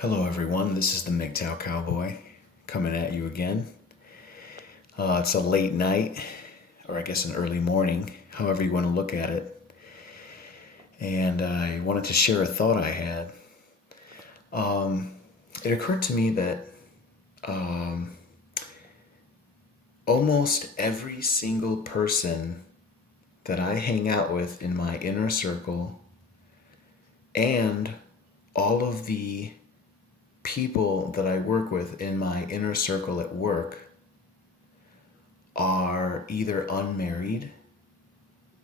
Hello, everyone. This is the Mgtow Cowboy coming at you again. It's a late night, or I guess an early morning, however you want to look at it. And I wanted to share a thought I had. It occurred to me that almost every single person that I hang out with in my inner circle and all of the people that I work with in my inner circle at work are either unmarried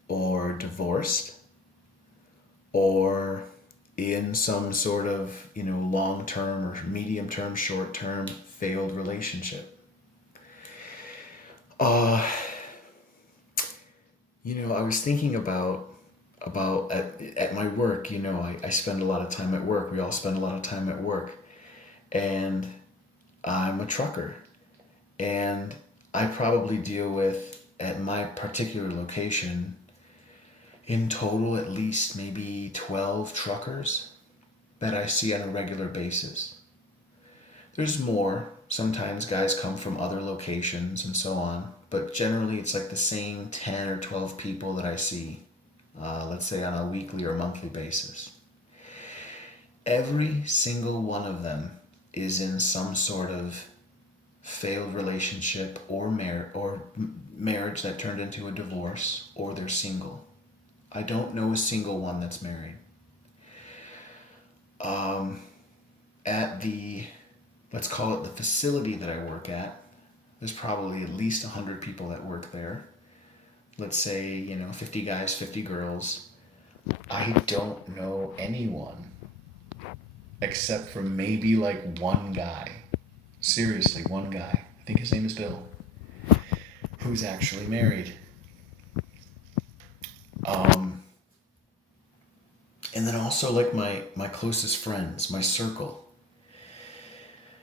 or divorced or in some sort of, long term or medium term, short term failed relationship. Uh, I was thinking about at my work, I spend a lot of time at work. We all spend a lot of time at work. And I'm a trucker. And I probably deal with, at my particular location, in total at least maybe 12 truckers that I see on a regular basis. There's more. Sometimes guys come from other locations and so on, but generally it's like the same 10 or 12 people that I see, let's say on a weekly or monthly basis. Every single one of them is in some sort of failed relationship or marriage that turned into a divorce, or they're single. I don't know a single one that's married. At the, let's call it the facility that I work at, there's probably at least 100 people that work there. Let's say, 50 guys, 50 girls. I don't know anyone except for maybe like one guy. Seriously, one guy. I think his name is Bill, who's actually married. Um, and then also like my closest friends, my circle.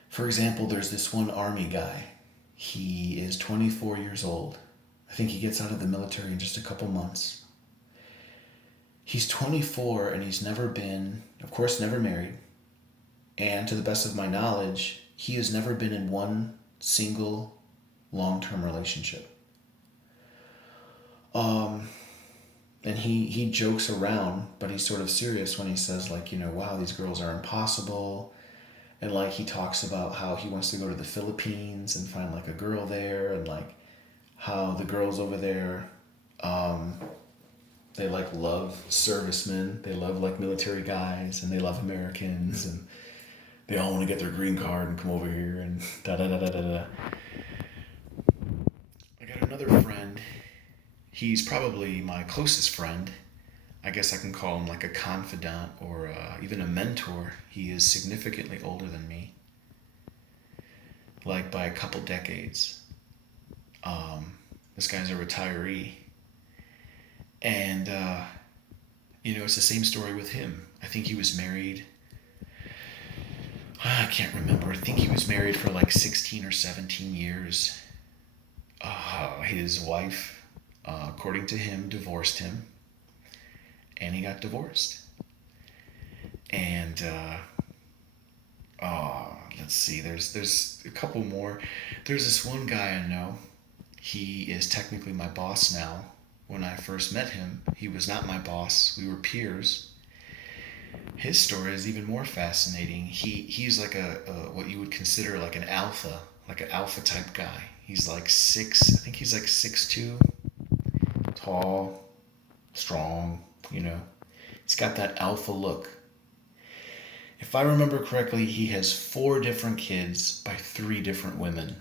For example, there's this one army guy. He is 24 years old. I think he gets out of the military in just a couple months. He's 24 and he's never been, of course, never married. And to the best of my knowledge, he has never been in one single long-term relationship. Um, and he jokes around, but he's sort of serious when he says like, wow, these girls are impossible. And like he talks about how he wants to go to the Philippines and find like a girl there, and like how the girls over there, um, they like love servicemen, they love like military guys, and they love Americans, and they all want to get their green card and come over here and da da da da da da. I got another friend. He's probably my closest friend. I guess I can call him like a confidant or even a mentor. He is significantly older than me, like by a couple decades. This guy's a retiree. And, it's the same story with him. I think he was married. I can't remember. I think he was married for like 16 or 17 years. His wife, according to him, divorced him, and he got divorced. And let's see. There's a couple more. There's this one guy I know. He is technically my boss now. When I first met him, he was not my boss. We were peers. His story is even more fascinating. He's like a what you would consider like an alpha type guy. He's like six. I think he's like 6'2", tall, strong. He's got that alpha look. If I remember correctly, he has 4 different kids by 3 different women.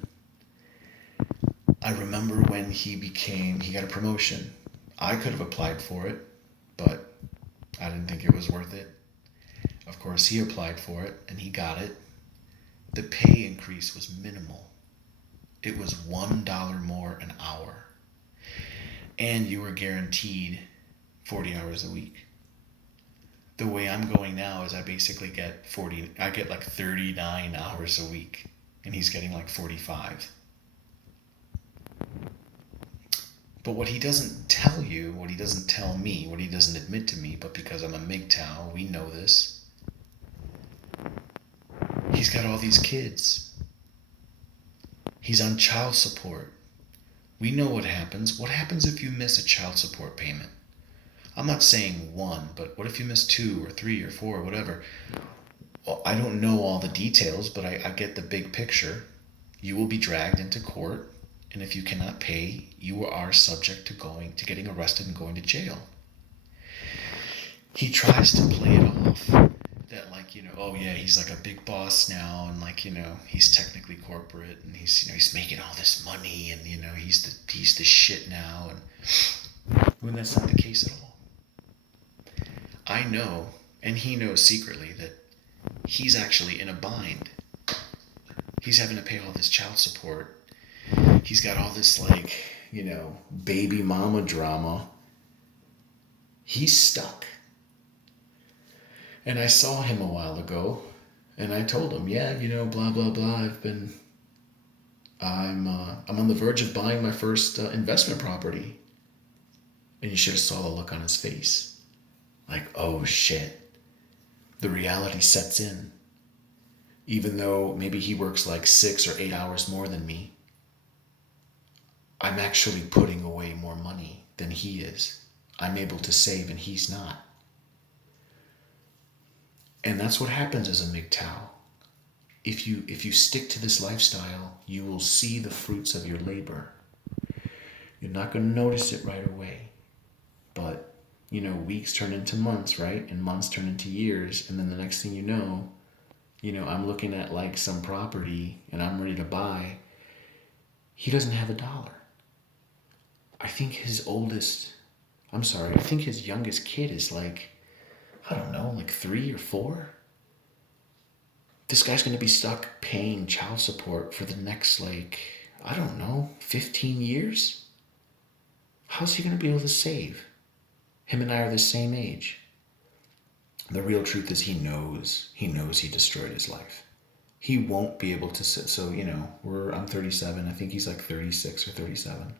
I remember when he got a promotion. I could have applied for it, but I didn't think it was worth it. Of course, he applied for it and he got it. The pay increase was minimal. It was $1 more an hour. And you were guaranteed 40 hours a week. The way I'm going now is I basically I get like 39 hours a week, and he's getting like 45. But what he doesn't tell you, what he doesn't tell me, what he doesn't admit to me, but because I'm a Mgtow, we know this. He's got all these kids. He's on child support. We know what happens. What happens if you miss a child support payment? I'm not saying one, but what if you miss two or three or four or whatever? Well, I don't know all the details, but I get the big picture. You will be dragged into court, and if you cannot pay, you are subject to getting arrested and going to jail. He tries to play it off that, like, oh yeah, he's like a big boss now, and like, he's technically corporate, and he's making all this money, and he's the shit now, and when that's not the case at all. I know, and he knows secretly, that he's actually in a bind. He's having to pay all this child support. He's got all this, like, baby mama drama. He's stuck. And I saw him a while ago, and I told him, yeah, blah blah blah. I'm on the verge of buying my first investment property. And you should have saw the look on his face, like, oh shit, the reality sets in. Even though maybe he works like 6 or 8 hours more than me, I'm actually putting away more money than he is. I'm able to save and he's not. And that's what happens as a Mgtow. If you stick to this lifestyle, you will see the fruits of your labor. You're not going to notice it right away. But, weeks turn into months, right? And months turn into years. And then the next thing you know, I'm looking at like some property and I'm ready to buy. He doesn't have $1. I think his youngest kid is like, I don't know, like 3 or 4. This guy's going to be stuck paying child support for the next, like, I don't know, 15 years? How's he going to be able to save? Him and I are the same age. The real truth is he knows he destroyed his life. He won't be able to sit. So, I'm 37. I think he's like 36 or 37.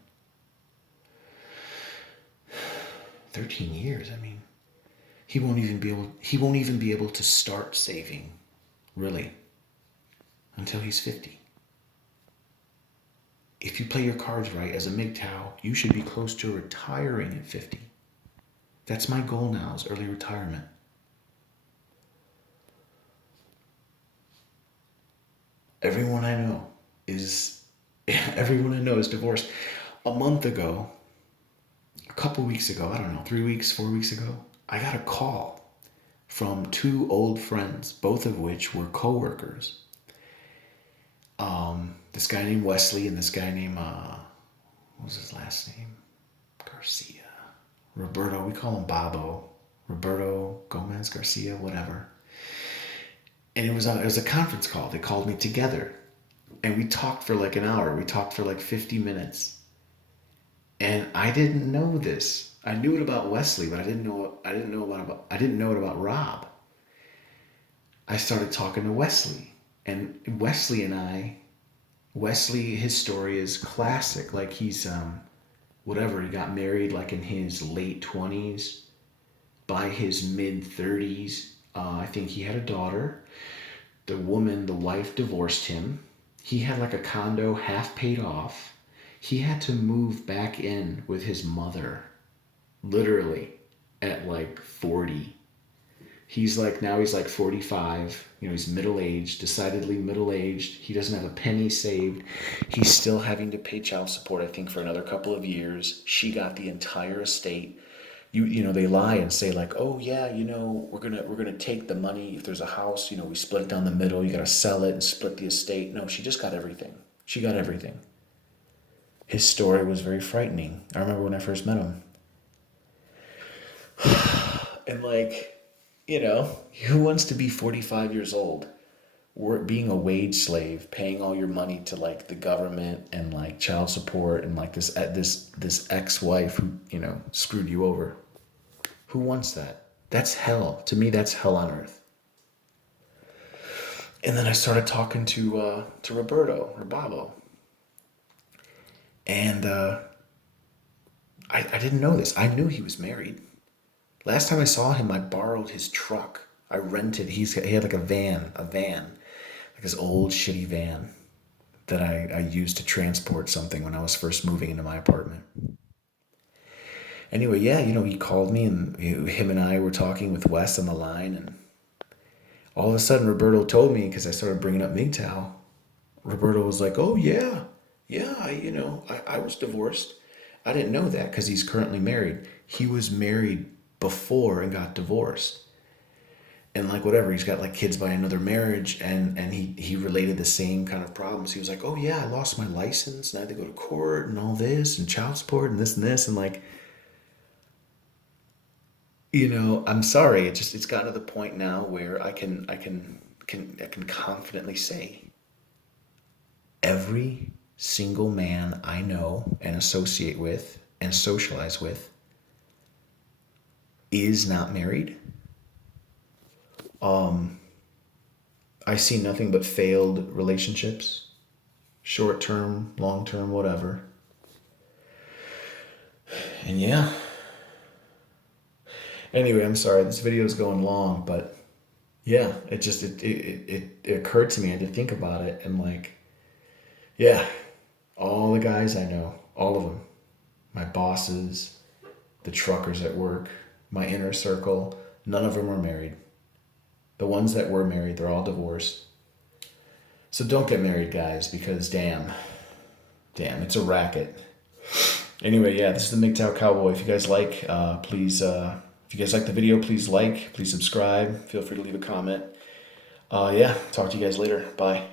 13 years, I mean. He won't even be able to start saving, really, until he's 50. If you play your cards right as a Mgtow, you should be close to retiring at 50. That's my goal now, is early retirement. Everyone I know is divorced. A month ago, a couple weeks ago, I don't know, 3 weeks, 4 weeks ago, I got a call from 2 old friends, both of which were coworkers. This guy named Wesley and this guy named, what was his last name? Garcia. Roberto, we call him Bobo. Roberto Gomez Garcia, whatever. And it was a conference call. They called me together. And we talked for like an hour. We talked for like 50 minutes. And I didn't know this. I knew it about Wesley, but I didn't know it about Rob. I started talking to Wesley. And Wesley, his story is classic. Like he's, he got married like in his late 20s. By his mid 30s, I think he had a daughter. The wife divorced him. He had like a condo half paid off. He had to move back in with his mother, literally, at like 40. He's like 45, he's middle-aged, decidedly middle-aged. He doesn't have a penny saved. He's still having to pay child support, I think, for another couple of years. She got the entire estate. They lie and say like, oh yeah, we're gonna take the money. If there's a house, we split it down the middle. You gotta sell it and split the estate. No, she just got everything. She got everything. His story was very frightening. I remember when I first met him. And like, who wants to be 45 years old, being a wage slave, paying all your money to like the government and like child support and like this ex-wife who, screwed you over? Who wants that? That's hell. To me, that's hell on earth. And then I started talking to Roberto or Babo. And I didn't know this. I knew he was married. Last time I saw him, I borrowed his truck. I rented. He had like a van, like like this old shitty van that I used to transport something when I was first moving into my apartment. Anyway, yeah, he called me, and him and I were talking with Wes on the line, and all of a sudden Roberto told me, because I started bringing up Mgtow. Roberto was like, "Oh yeah, yeah, I was divorced. I didn't know that because he's currently married. He was married before and got divorced, and like whatever, he's got like kids by another marriage, and he related the same kind of problems. He was like, "Oh yeah, I lost my license and I had to go to court and all this and child support and this and like." I'm sorry. It's gotten to the point now where I can confidently say every single man I know and associate with and socialize with is not married. I see nothing but failed relationships, short term, long term, whatever. And yeah. Anyway, I'm sorry. This video is going long, but yeah, it occurred to me. I had to think about it, and like, yeah, all the guys I know, all of them, my bosses, the truckers at work, my inner circle, none of them are married. The ones that were married, they're all divorced. So don't get married, guys, because damn, it's a racket. Anyway, yeah, this is the Mgtow Cowboy. If you guys like, if you guys like the video, please like, please subscribe. Feel free to leave a comment. Yeah, talk to you guys later. Bye.